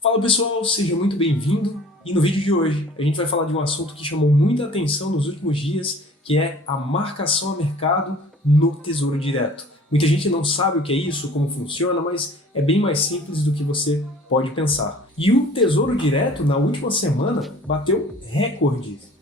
Fala pessoal, seja muito bem-vindo e no vídeo de hoje a gente vai falar de um assunto que chamou muita atenção nos últimos dias, que é a marcação a mercado no Tesouro Direto. Muita gente não sabe o que é isso, como funciona, mas é bem mais simples do que você pode pensar. E o Tesouro Direto, na última semana, bateu recordes.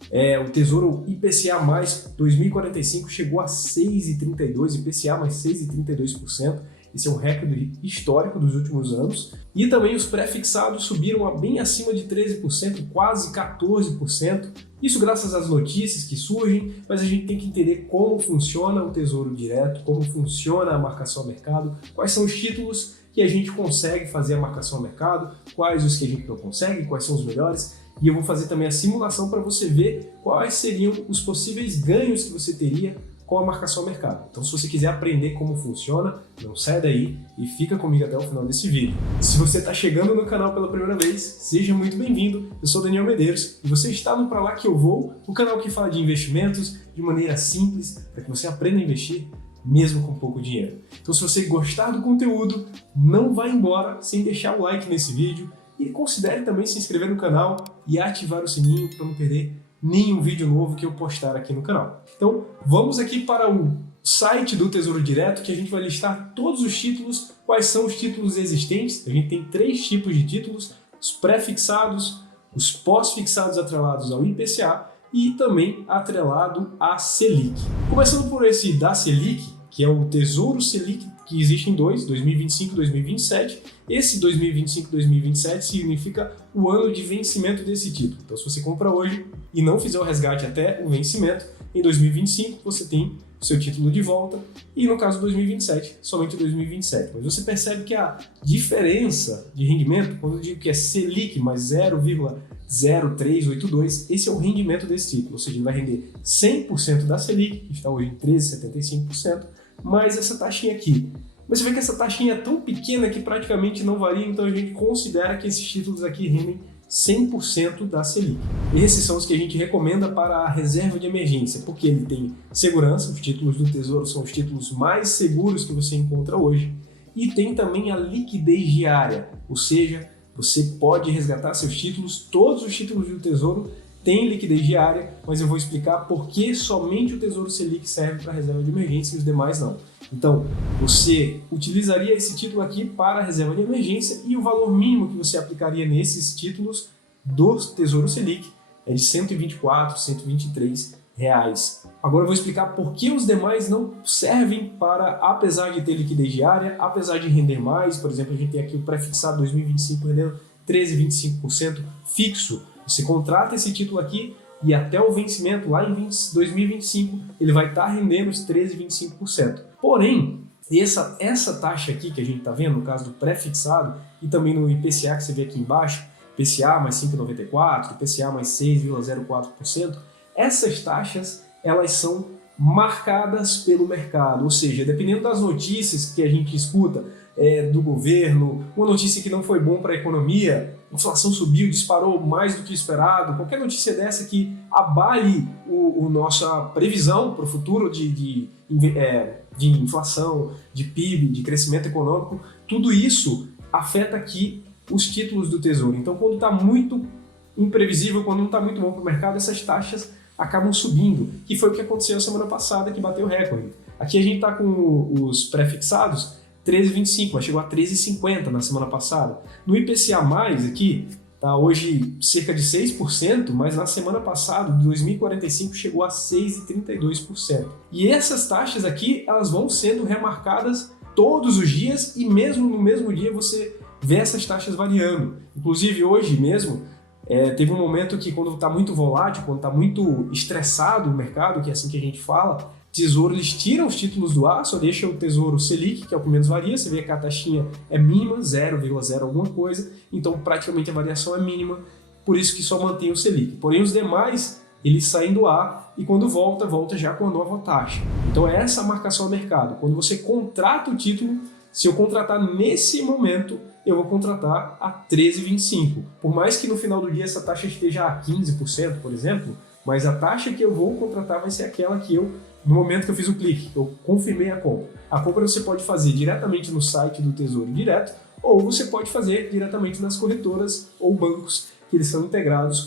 O Tesouro IPCA mais 2045 chegou a 6,32%, IPCA mais 6,32%. Esse é um recorde histórico dos últimos anos. E também os pré-fixados subiram a bem acima de 13%, quase 14%. Isso graças às notícias que surgem, mas a gente tem que entender como funciona o Tesouro Direto, como funciona a marcação a mercado, quais são os títulos que a gente consegue fazer a marcação a mercado, quais os que a gente não consegue, quais são os melhores. E eu vou fazer também a simulação para você ver quais seriam os possíveis ganhos que você teria com a marcação a mercado. Então, se você quiser aprender como funciona, não sai daí e fica comigo até o final desse vídeo. Se você está chegando no canal pela primeira vez, seja muito bem-vindo. Eu sou Daniel Medeiros e você está no Pra Lá Que Eu Vou, o canal que fala de investimentos de maneira simples para que você aprenda a investir mesmo com pouco dinheiro. Então, se você gostar do conteúdo, não vá embora sem deixar o like nesse vídeo e considere também se inscrever no canal e ativar o sininho para não perder nenhum vídeo novo que eu postar aqui no canal. Então, vamos aqui para o site do Tesouro Direto, que a gente vai listar todos os títulos, quais são os títulos existentes. A gente tem 3 tipos de títulos: os pré-fixados, os pós-fixados atrelados ao IPCA e também atrelado à Selic. Começando por esse da Selic, que é o Tesouro Selic, que existe em 2025 e 2027. Esse 2025 e 2027 significa o ano de vencimento desse título. Então, se você compra hoje e não fizer o resgate até o vencimento, em 2025 você tem o seu título de volta e, no caso 2027, somente 2027. Mas você percebe que a diferença de rendimento, quando eu digo que é Selic mais 0,0382, esse é o rendimento desse título, ou seja, ele vai render 100% da Selic, que está hoje em 13,75%, mais essa taxinha aqui. Mas você vê que essa taxinha é tão pequena que praticamente não varia, então a gente considera que esses títulos aqui rendem 100% da Selic. Esses são os que a gente recomenda para a reserva de emergência, porque ele tem segurança, os títulos do Tesouro são os títulos mais seguros que você encontra hoje, e tem também a liquidez diária, ou seja, você pode resgatar seus títulos, todos os títulos do Tesouro têm liquidez diária, mas eu vou explicar por que somente o Tesouro Selic serve para reserva de emergência e os demais não. Então, você utilizaria esse título aqui para a reserva de emergência e o valor mínimo que você aplicaria nesses títulos do Tesouro Selic é de R$ 124, R$ 123. Agora eu vou explicar por que os demais não servem para, apesar de ter liquidez diária, apesar de render mais. Por exemplo, a gente tem aqui o pré-fixado 2025 rendendo 13,25% fixo. Você contrata esse título aqui e até o vencimento, lá em 2025, ele vai estar rendendo os 13,25%. Porém, essa taxa aqui que a gente está vendo, no caso do pré-fixado, e também no IPCA que você vê aqui embaixo, IPCA mais 5,94%, IPCA mais 6,04%, essas taxas elas são marcadas pelo mercado, ou seja, dependendo das notícias que a gente escuta do governo, uma notícia que não foi bom para a economia, a inflação subiu, disparou mais do que esperado, qualquer notícia dessa que abale nossa previsão para o futuro de inflação, de PIB, de crescimento econômico, tudo isso afeta aqui os títulos do Tesouro. Então, quando está muito imprevisível, quando não está muito bom para o mercado, essas taxas acabam subindo, que foi o que aconteceu semana passada, que bateu recorde. Aqui a gente está com os pré-fixados 13,25, mas chegou a 13,50 na semana passada. No IPCA+, aqui, está hoje cerca de 6%, mas na semana passada, 2045, chegou a 6,32%. E essas taxas aqui, elas vão sendo remarcadas todos os dias e mesmo no mesmo dia você vê essas taxas variando. Inclusive hoje mesmo, teve um momento que quando está muito volátil, quando está muito estressado o mercado, que é assim que a gente fala, Tesouro, eles tiram os títulos do ar, só deixa o Tesouro Selic, que é o que menos varia. Você vê que a taxinha é mínima, 0,0 alguma coisa, então praticamente a variação é mínima, por isso que só mantém o Selic. Porém, os demais, eles saem do ar e quando volta já com a nova taxa. Então é essa a marcação a mercado. Quando você contrata o título, se eu contratar nesse momento, eu vou contratar a 13,25. Por mais que no final do dia essa taxa esteja a 15%, por exemplo, mas a taxa que eu vou contratar vai ser aquela que eu, no momento que eu fiz o clique, eu confirmei a compra. A compra você pode fazer diretamente no site do Tesouro Direto ou você pode fazer diretamente nas corretoras ou bancos que eles são integrados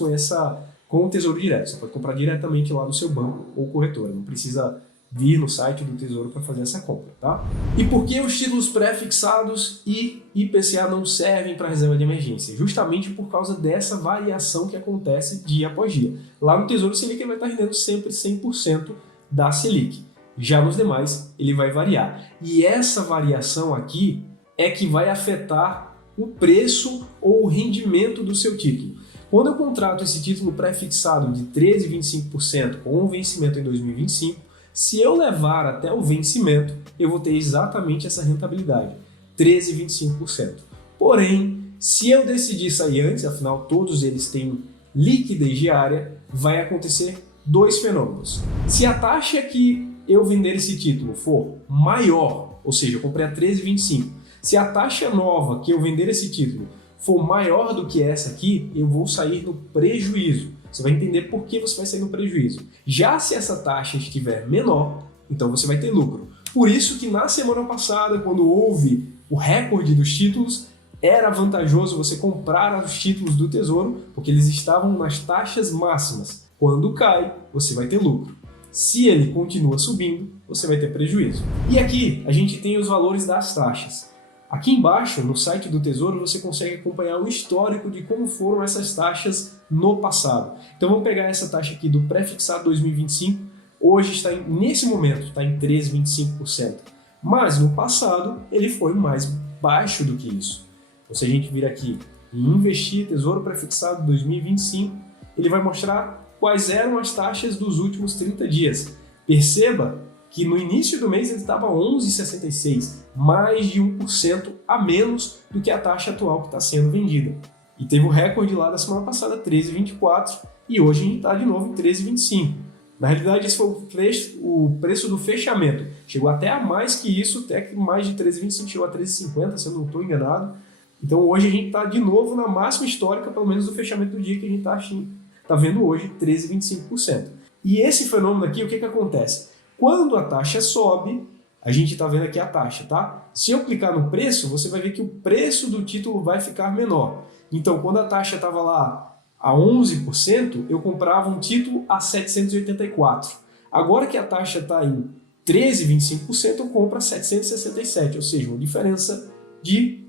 com o Tesouro Direto. Você pode comprar diretamente lá no seu banco ou corretora, não precisa vir no site do Tesouro para fazer essa compra, tá? E por que os títulos pré-fixados e IPCA não servem para reserva de emergência? Justamente por causa dessa variação que acontece dia após dia. Lá no Tesouro Selic ele vai estar rendendo sempre 100% da Selic. Já nos demais ele vai variar. E essa variação aqui é que vai afetar o preço ou o rendimento do seu título. Quando eu contrato esse título pré-fixado de 13,25% com um vencimento em 2025, se eu levar até o vencimento, eu vou ter exatamente essa rentabilidade, 13,25%. Porém, se eu decidir sair antes, afinal todos eles têm liquidez diária, vai acontecer dois fenômenos. Se a taxa que eu vender esse título for maior, ou seja, eu comprei a 13,25, se a taxa nova que eu vender esse título for maior do que essa aqui, eu vou sair no prejuízo. Você vai entender por que você vai sair no prejuízo. Já se essa taxa estiver menor, então você vai ter lucro. Por isso que na semana passada, quando houve o recorde dos títulos, era vantajoso você comprar os títulos do Tesouro, porque eles estavam nas taxas máximas. Quando cai, você vai ter lucro. Se ele continua subindo, você vai ter prejuízo. E aqui a gente tem os valores das taxas. Aqui embaixo, no site do Tesouro, você consegue acompanhar o histórico de como foram essas taxas no passado. Então vamos pegar essa taxa aqui do pré-fixado 2025, hoje está nesse momento está em 13,25%. Mas no passado ele foi mais baixo do que isso. Então se a gente vir aqui em investir Tesouro pré-fixado 2025, ele vai mostrar quais eram as taxas dos últimos 30 dias. Perceba que no início do mês ele estava 11,66, mais de 1% a menos do que a taxa atual que está sendo vendida. E teve o recorde lá da semana passada, 13,24, e hoje a gente está de novo em 13,25. Na realidade, esse foi o preço do fechamento. Chegou até a mais que isso, até que mais de 13,25, chegou a 13,50, se eu não estou enganado. Então hoje a gente está de novo na máxima histórica, pelo menos do fechamento do dia que a gente está vendo hoje, 13,25%. E esse fenômeno aqui, o que acontece? Quando a taxa sobe, a gente está vendo aqui a taxa, tá? Se eu clicar no preço, você vai ver que o preço do título vai ficar menor. Então, quando a taxa estava lá a 11%, eu comprava um título a 784. Agora que a taxa está em 13,25%, eu compro a 767, ou seja, uma diferença de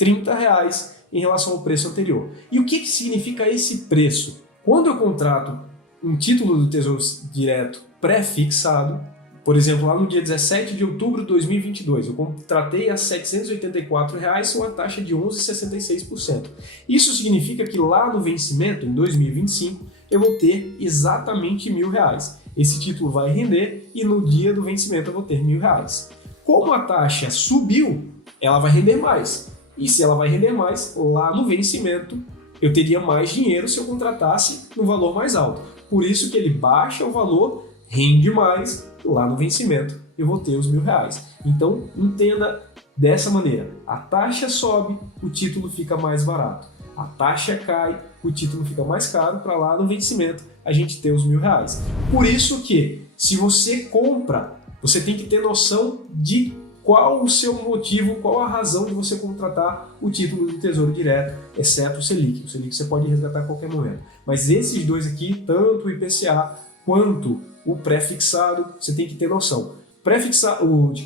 R$30 em relação ao preço anterior. E o que significa esse preço? Quando eu contrato um título do Tesouro Direto pré-fixado, por exemplo, lá no dia 17 de outubro de 2022, eu contratei a R$ 784 com uma taxa de 11,66%. Isso significa que lá no vencimento, em 2025, eu vou ter exatamente R$1.000. Esse título vai render e no dia do vencimento eu vou ter R$1.000. Como a taxa subiu, ela vai render mais. E se ela vai render mais, lá no vencimento, eu teria mais dinheiro se eu contratasse no valor mais alto. Por isso que ele baixa o valor, rende mais, lá no vencimento eu vou ter os R$1.000. Então entenda dessa maneira, a taxa sobe, o título fica mais barato. A taxa cai, o título fica mais caro para lá no vencimento a gente ter os R$1.000. Por isso que, se você compra, você tem que ter noção de qual o seu motivo, qual a razão de você contratar o título do Tesouro Direto, exceto o Selic. O Selic você pode resgatar a qualquer momento. Mas esses dois aqui, tanto o IPCA quanto o pré-fixado, você tem que ter noção.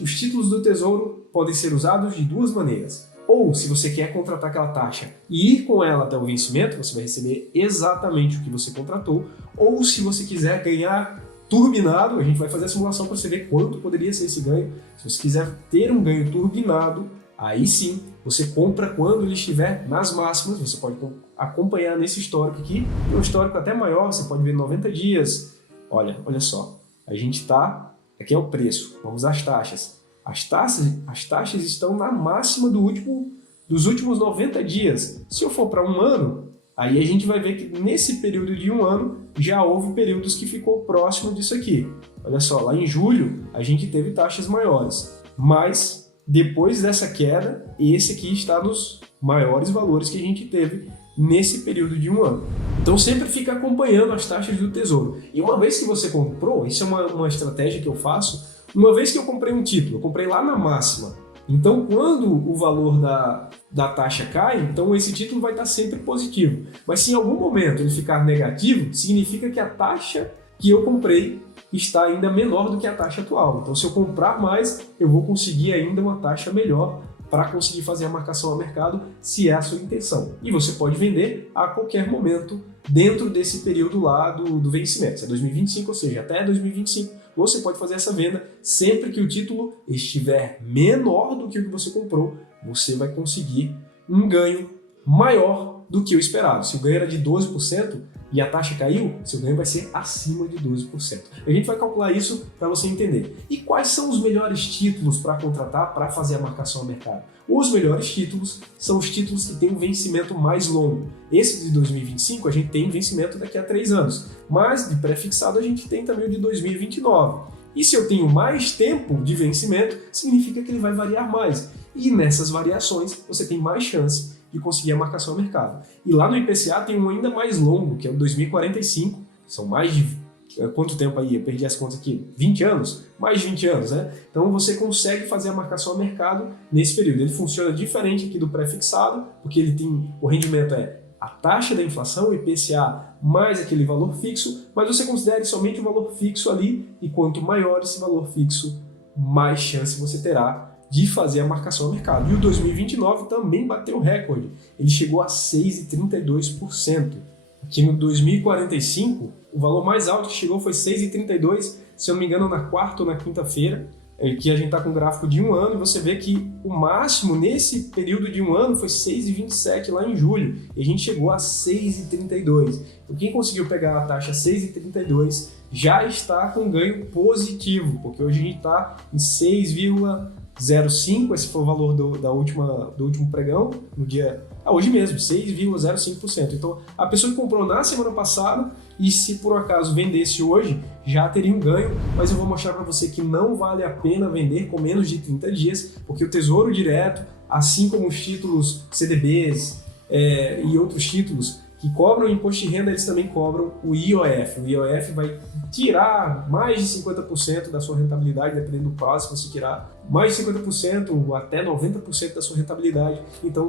Os títulos do Tesouro podem ser usados de duas maneiras. Ou, se você quer contratar aquela taxa e ir com ela até o vencimento, você vai receber exatamente o que você contratou. Ou, se você quiser ganhar turbinado, a gente vai fazer a simulação para você ver quanto poderia ser esse ganho. Se você quiser ter um ganho turbinado, aí sim, você compra quando ele estiver nas máximas. Você pode acompanhar nesse histórico aqui. Tem um histórico até maior, você pode ver 90 dias. Olha só, a gente está... Aqui é o preço, vamos às taxas. As taxas estão na máxima dos últimos 90 dias. Se eu for para um ano, aí a gente vai ver que nesse período de um ano já houve períodos que ficou próximo disso aqui. Olha só, lá em julho a gente teve taxas maiores, mas depois dessa queda, esse aqui está nos maiores valores que a gente teve nesse período de um ano. Então sempre fica acompanhando as taxas do Tesouro. E uma vez que você comprou, isso é uma estratégia que eu faço, uma vez que eu comprei um título, eu comprei lá na máxima, Então, quando o valor da taxa cai, então esse título vai estar sempre positivo. Mas se em algum momento ele ficar negativo, significa que a taxa que eu comprei está ainda menor do que a taxa atual. Então, se eu comprar mais, eu vou conseguir ainda uma taxa melhor para conseguir fazer a marcação a mercado, se é a sua intenção. E você pode vender a qualquer momento dentro desse período lá do vencimento. Se é 2025, ou seja, até 2025, você pode fazer essa venda sempre que o título estiver menor do que o que você comprou, você vai conseguir um ganho maior do que o esperado. Se o ganho era de 12%, e a taxa caiu, seu ganho vai ser acima de 12%. A gente vai calcular isso para você entender. E quais são os melhores títulos para contratar para fazer a marcação a mercado? Os melhores títulos são os títulos que têm um vencimento mais longo. Esse de 2025 a gente tem vencimento daqui a 3 anos, mas de pré-fixado a gente tem também o de 2029. E se eu tenho mais tempo de vencimento, significa que ele vai variar mais. E nessas variações você tem mais chance de conseguir a marcação a mercado. E lá no IPCA tem um ainda mais longo, que é o 2045, são mais de... Quanto tempo aí? Eu perdi as contas aqui. 20 anos? Mais de 20 anos, né? Então você consegue fazer a marcação a mercado nesse período. Ele funciona diferente aqui do pré-fixado, porque ele tem... O rendimento é a taxa da inflação, o IPCA, mais aquele valor fixo, mas você considere somente o valor fixo ali, e quanto maior esse valor fixo, mais chance você terá de fazer a marcação ao mercado. E o 2029 também bateu recorde. Ele chegou a 6,32%. Aqui no 2045, o valor mais alto que chegou foi 6,32%, se eu não me engano, na quarta ou na quinta-feira. Aqui a gente está com um gráfico de 1 ano e você vê que o máximo nesse período de 1 ano foi 6,27 lá em julho. E a gente chegou a 6,32. Então quem conseguiu pegar a taxa 6,32 já está com ganho positivo, porque hoje a gente está em 6,05, esse foi o valor do último pregão, no dia... hoje mesmo, 6,05%. Então, a pessoa que comprou na semana passada e se por acaso vendesse hoje, já teria um ganho, mas eu vou mostrar para você que não vale a pena vender com menos de 30 dias, porque o Tesouro Direto, assim como os títulos CDBs e outros títulos que cobram imposto de renda, eles também cobram o IOF. O IOF vai tirar mais de 50% da sua rentabilidade, dependendo do prazo que você tirar, mais de 50% até 90% da sua rentabilidade. Então,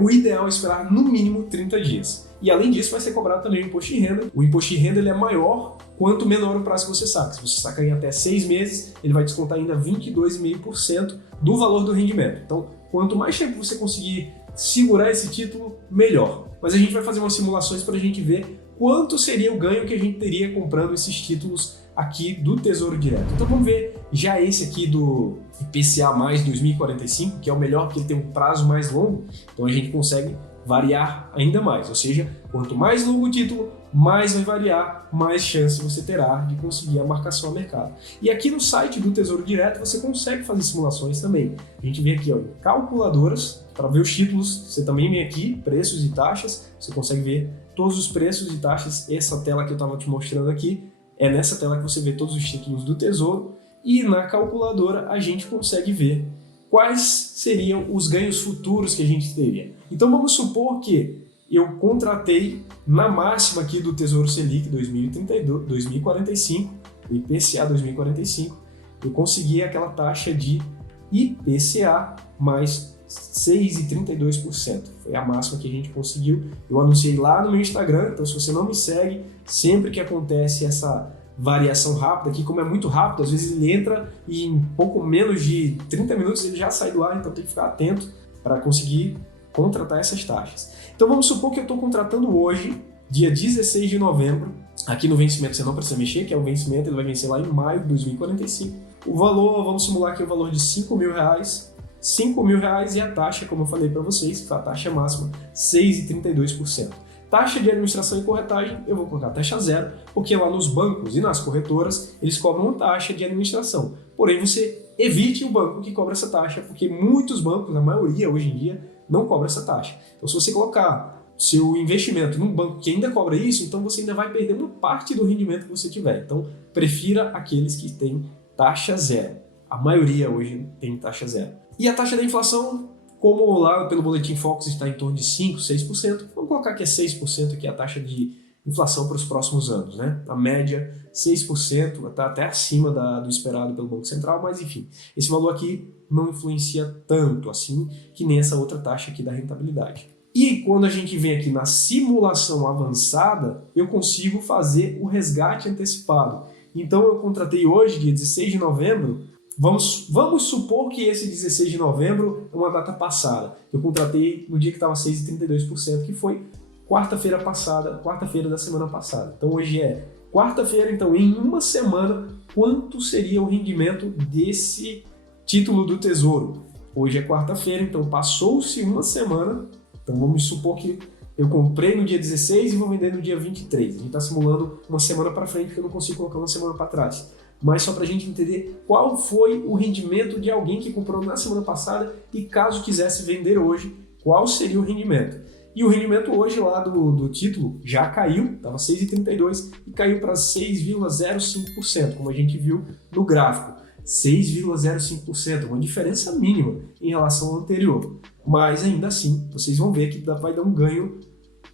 o ideal é esperar no mínimo 30 dias. E além disso, vai ser cobrado também o imposto de renda. O imposto de renda ele é maior quanto menor o prazo que você saca. Se você saca em até 6 meses, ele vai descontar ainda 22,5% do valor do rendimento. Então, quanto mais tempo você conseguir segurar esse título, melhor. Mas a gente vai fazer umas simulações para a gente ver quanto seria o ganho que a gente teria comprando esses títulos aqui do Tesouro Direto. Então vamos ver já esse aqui do IPCA mais 2045, que é o melhor porque ele tem um prazo mais longo, então a gente consegue variar ainda mais, ou seja, quanto mais longo o título, mais vai variar, mais chance você terá de conseguir a marcação a mercado. E aqui no site do Tesouro Direto você consegue fazer simulações também. A gente vem aqui, ó, em calculadoras, para ver os títulos, você também vem aqui, preços e taxas, você consegue ver todos os preços e taxas. Essa tela que eu estava te mostrando aqui, é nessa tela que você vê todos os títulos do Tesouro, e na calculadora a gente consegue ver quais seriam os ganhos futuros que a gente teria. Então vamos supor que eu contratei na máxima aqui do Tesouro Selic 2045, o IPCA 2045, eu consegui aquela taxa de IPCA mais 6,32%. Foi a máxima que a gente conseguiu. Eu anunciei lá no meu Instagram, então se você não me segue, sempre que acontece essa variação rápida, aqui como é muito rápido, às vezes ele entra e em pouco menos de 30 minutos ele já sai do ar, então tem que ficar atento para conseguir contratar essas taxas. Então vamos supor que eu estou contratando hoje, dia 16 de novembro, aqui no vencimento você não precisa mexer, que é o vencimento, ele vai vencer lá em maio de 2045. O valor, vamos simular aqui o valor de R$5.000, R$5.000 e a taxa, como eu falei para vocês, que foi a taxa máxima, 6,32%. Taxa de administração e corretagem, eu vou colocar taxa zero, porque lá nos bancos e nas corretoras, eles cobram uma taxa de administração. Porém, você evite o banco que cobra essa taxa, porque muitos bancos, a maioria hoje em dia, não cobra essa taxa. Então, se você colocar seu investimento num banco que ainda cobra isso, então você ainda vai perder uma parte do rendimento que você tiver. Então, prefira aqueles que têm taxa zero. A maioria hoje tem taxa zero. E a taxa da inflação, como lá pelo Boletim Focus está em torno de 5%, 6%, vamos colocar que é 6%, que é a taxa de inflação para os próximos anos, né? A média 6%, está até acima do esperado pelo Banco Central, mas enfim, esse valor aqui não influencia tanto assim que nem essa outra taxa aqui da rentabilidade. E quando a gente vem aqui na simulação avançada, eu consigo fazer o resgate antecipado. Então eu contratei hoje, dia 16 de novembro, vamos supor que esse 16 de novembro é uma data passada. Eu contratei no dia que estava 6,32%, que foi quarta-feira passada, quarta-feira da semana passada. Então hoje é quarta-feira, então em uma semana, quanto seria o rendimento desse título do Tesouro? Hoje é quarta-feira, então passou-se uma semana. Então vamos supor que eu comprei no dia 16 e vou vender no dia 23. A gente está simulando uma semana para frente, porque eu não consigo colocar uma semana para trás. Mas só para a gente entender qual foi o rendimento de alguém que comprou na semana passada e caso quisesse vender hoje, qual seria o rendimento. E o rendimento hoje lá do título já caiu, estava 6,32 e caiu para 6,05%, como a gente viu no gráfico. 6,05%, uma diferença mínima em relação ao anterior. Mas ainda assim, vocês vão ver que vai dar um ganho.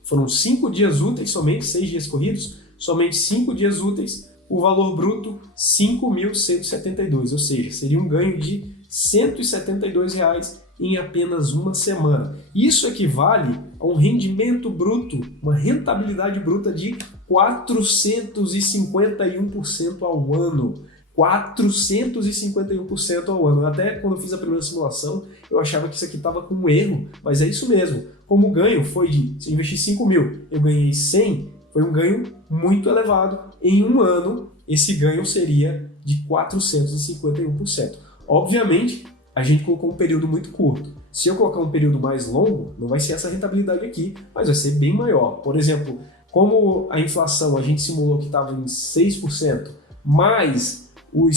Foram 5 dias úteis, somente 6 dias corridos, somente 5 dias úteis, o valor bruto 5.172, ou seja, seria um ganho de R$ 172 em apenas uma semana. Isso equivale a um rendimento bruto, uma rentabilidade bruta de 451% ao ano. 451% ao ano. Até quando eu fiz a primeira simulação, eu achava que isso aqui estava com um erro, mas é isso mesmo. Como o ganho foi se eu investi 5 mil, eu ganhei 100, foi um ganho muito elevado. Em um ano, esse ganho seria de 451%. Obviamente, a gente colocou um período muito curto. Se eu colocar um período mais longo, não vai ser essa rentabilidade aqui, mas vai ser bem maior. Por exemplo, como a inflação a gente simulou que estava em 6%, mais os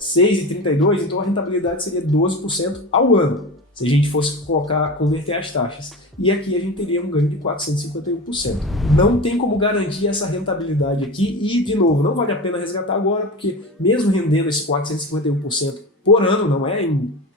6,32, então a rentabilidade seria 12% ao ano, se a gente fosse converter as taxas. E aqui a gente teria um ganho de 451%. Não tem como garantir essa rentabilidade aqui e, de novo, não vale a pena resgatar agora, porque mesmo rendendo esse 451% por ano, não é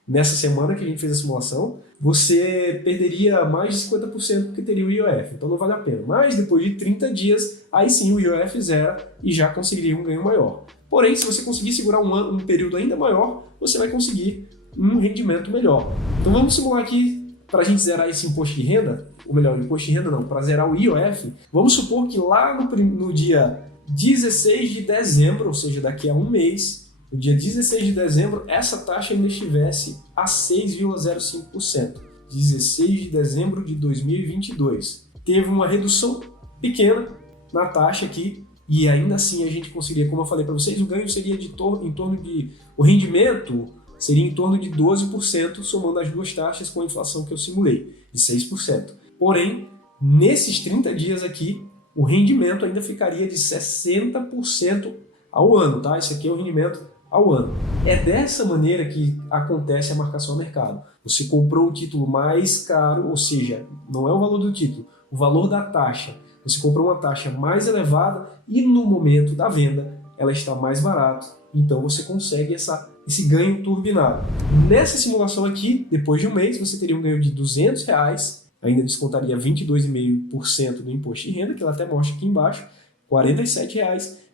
nessa semana que a gente fez a simulação, você perderia mais de 50% porque teria o IOF, então não vale a pena. Mas depois de 30 dias, aí sim o IOF zera e já conseguiria um ganho maior. Porém, se você conseguir segurar um período ainda maior, você vai conseguir um rendimento melhor. Então vamos simular aqui, para a gente zerar esse imposto de renda, ou melhor, imposto de renda não, para zerar o IOF, vamos supor que lá no dia 16 de dezembro, ou seja, daqui a um mês, no dia 16 de dezembro, essa taxa ainda estivesse a 6,05%. 16 de dezembro de 2022. Teve uma redução pequena na taxa aqui, e ainda assim a gente conseguiria, como eu falei para vocês, o ganho seria o rendimento seria em torno de 12%, somando as duas taxas com a inflação que eu simulei, de 6%. Porém, nesses 30 dias aqui, o rendimento ainda ficaria de 60% ao ano, tá? Esse aqui é o rendimento ao ano. É dessa maneira que acontece a marcação a mercado. Você comprou o título mais caro, ou seja, não é o valor do título, o valor da taxa. Você comprou uma taxa mais elevada e no momento da venda ela está mais barata, então você consegue esse ganho turbinado. Nessa simulação aqui, depois de um mês, você teria um ganho de R$ 200, ainda descontaria 22,5% do imposto de renda, que ela até mostra aqui embaixo, R$ 47,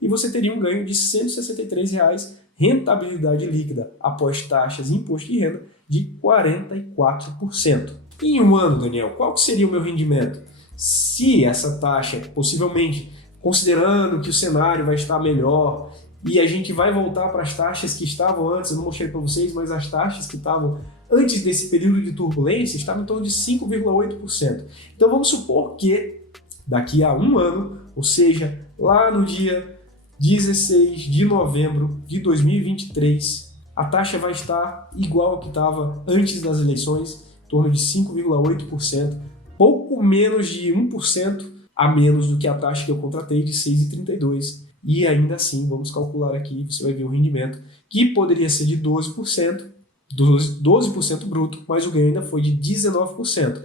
e você teria um ganho de R$ 163, rentabilidade líquida após taxas e imposto de renda de 44%. E em um ano, Daniel, qual que seria o meu rendimento? Se essa taxa, possivelmente, considerando que o cenário vai estar melhor e a gente vai voltar para as taxas que estavam antes, eu não mostrei para vocês, mas as taxas que estavam antes desse período de turbulência estavam em torno de 5,8%. Então vamos supor que daqui a um ano, ou seja, lá no dia 16 de novembro de 2023, a taxa vai estar igual ao que estava antes das eleições, em torno de 5,8%, pouco menos de 1% a menos do que a taxa que eu contratei de 6,32%. E ainda assim, vamos calcular aqui, você vai ver o rendimento, que poderia ser de 12%, 12% bruto, mas o ganho ainda foi de 19%.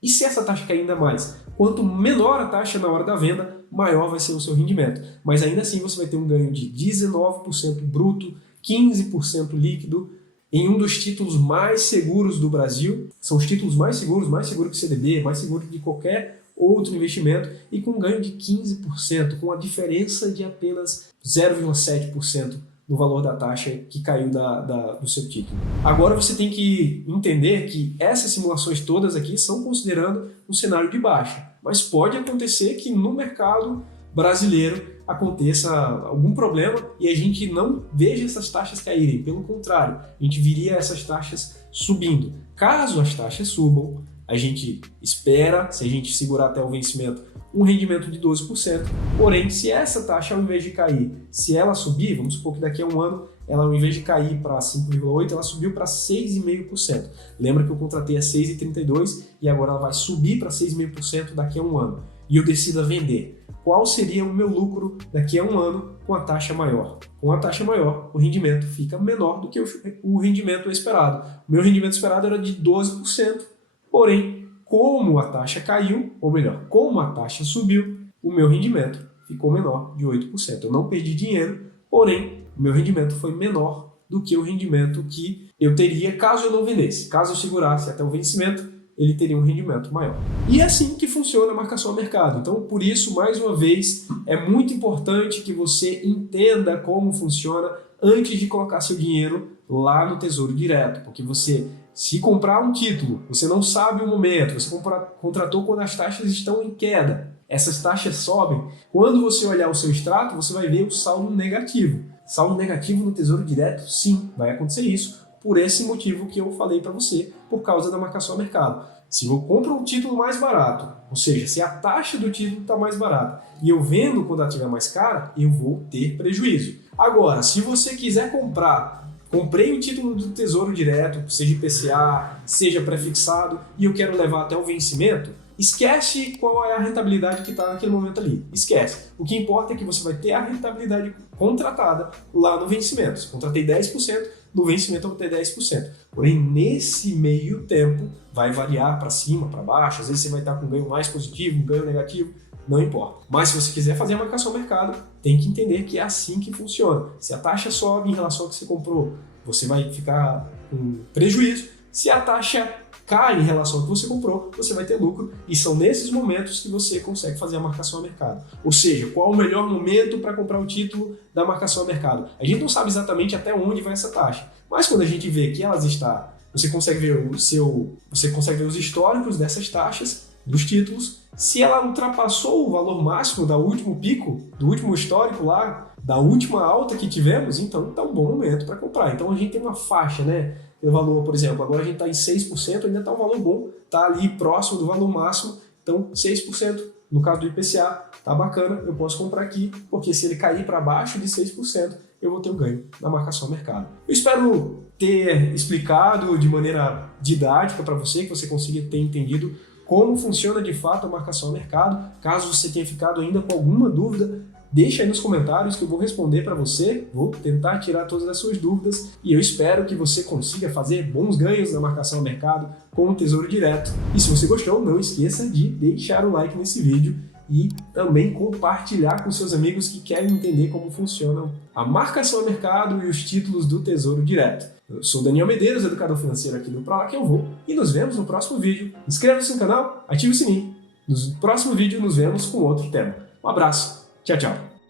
E se essa taxa cair ainda mais? Quanto menor a taxa na hora da venda, maior vai ser o seu rendimento. Mas ainda assim você vai ter um ganho de 19% bruto, 15% líquido, em um dos títulos mais seguros do Brasil. São os títulos mais seguros que o CDB, mais seguro que de qualquer outro investimento e com ganho de 15%, com a diferença de apenas 0,7% no valor da taxa que caiu do seu título. Agora você tem que entender que essas simulações todas aqui são considerando um cenário de baixa, mas pode acontecer que no mercado brasileiro aconteça algum problema e a gente não veja essas taxas caírem, pelo contrário, a gente viria essas taxas subindo. Caso as taxas subam, a gente espera, se a gente segurar até o vencimento, um rendimento de 12%, porém, se essa taxa, ao invés de cair, se ela subir, vamos supor que daqui a um ano, ela ao invés de cair para 5,8%, ela subiu para 6,5%. Lembra que eu contratei a 6,32% e agora ela vai subir para 6,5% daqui a um ano. E eu decido vender. Qual seria o meu lucro daqui a um ano com a taxa maior? Com a taxa maior, o rendimento fica menor do que o rendimento esperado. O meu rendimento esperado era de 12%, porém, como a taxa caiu, ou melhor, como a taxa subiu, o meu rendimento ficou menor de 8%. Eu não perdi dinheiro, porém, o meu rendimento foi menor do que o rendimento que eu teria caso eu não vendesse. Caso eu segurasse até o vencimento, ele teria um rendimento maior. E é assim que funciona a marcação a mercado. Então, por isso, mais uma vez, é muito importante que você entenda como funciona antes de colocar seu dinheiro lá no Tesouro Direto, porque você, se comprar um título, você não sabe o momento, você contratou quando as taxas estão em queda, essas taxas sobem, quando você olhar o seu extrato, você vai ver o saldo negativo. Saldo negativo no Tesouro Direto, sim, vai acontecer isso, por esse motivo que eu falei para você, por causa da marcação a mercado. Se eu compro um título mais barato, ou seja, se a taxa do título está mais barata e eu vendo quando ela estiver mais cara, eu vou ter prejuízo. Agora, se você quiser comprei o título do Tesouro Direto, seja IPCA, seja prefixado, e eu quero levar até o vencimento, esquece qual é a rentabilidade que está naquele momento ali. Esquece. O que importa é que você vai ter a rentabilidade contratada lá no vencimento. Se contratei 10%, no vencimento eu vou ter 10%. Porém, nesse meio tempo, vai variar para cima, para baixo. Às vezes você vai estar com um ganho mais positivo, um ganho negativo. Não importa. Mas se você quiser fazer a marcação ao mercado, tem que entender que é assim que funciona. Se a taxa sobe em relação ao que você comprou, você vai ficar com prejuízo. Se a taxa cai em relação ao que você comprou, você vai ter lucro. E são nesses momentos que você consegue fazer a marcação ao mercado. Ou seja, qual o melhor momento para comprar o título da marcação ao mercado? A gente não sabe exatamente até onde vai essa taxa. Mas quando a gente vê que elas estão, você consegue ver os históricos dessas taxas, dos títulos. Se ela ultrapassou o valor máximo do último pico, do último histórico lá, da última alta que tivemos, então está um bom momento para comprar. Então a gente tem uma faixa, né? O valor, por exemplo, agora a gente está em 6%, ainda está um valor bom, está ali próximo do valor máximo, então 6%. No caso do IPCA, tá bacana, eu posso comprar aqui, porque se ele cair para baixo de 6%, eu vou ter um ganho na marcação ao mercado. Eu espero ter explicado de maneira didática para você, que você consiga ter entendido como funciona de fato a marcação ao mercado. Caso você tenha ficado ainda com alguma dúvida, deixa aí nos comentários que eu vou responder para você, vou tentar tirar todas as suas dúvidas e eu espero que você consiga fazer bons ganhos na marcação ao mercado com o Tesouro Direto. E se você gostou, não esqueça de deixar o like nesse vídeo e também compartilhar com seus amigos que querem entender como funciona a marcação ao mercado e os títulos do Tesouro Direto. Eu sou Daniel Medeiros, educador financeiro aqui do Pra Lá Que Eu Vou, e nos vemos no próximo vídeo. Inscreva-se no canal, ative o sininho. No próximo vídeo nos vemos com outro tema. Um abraço, tchau, tchau.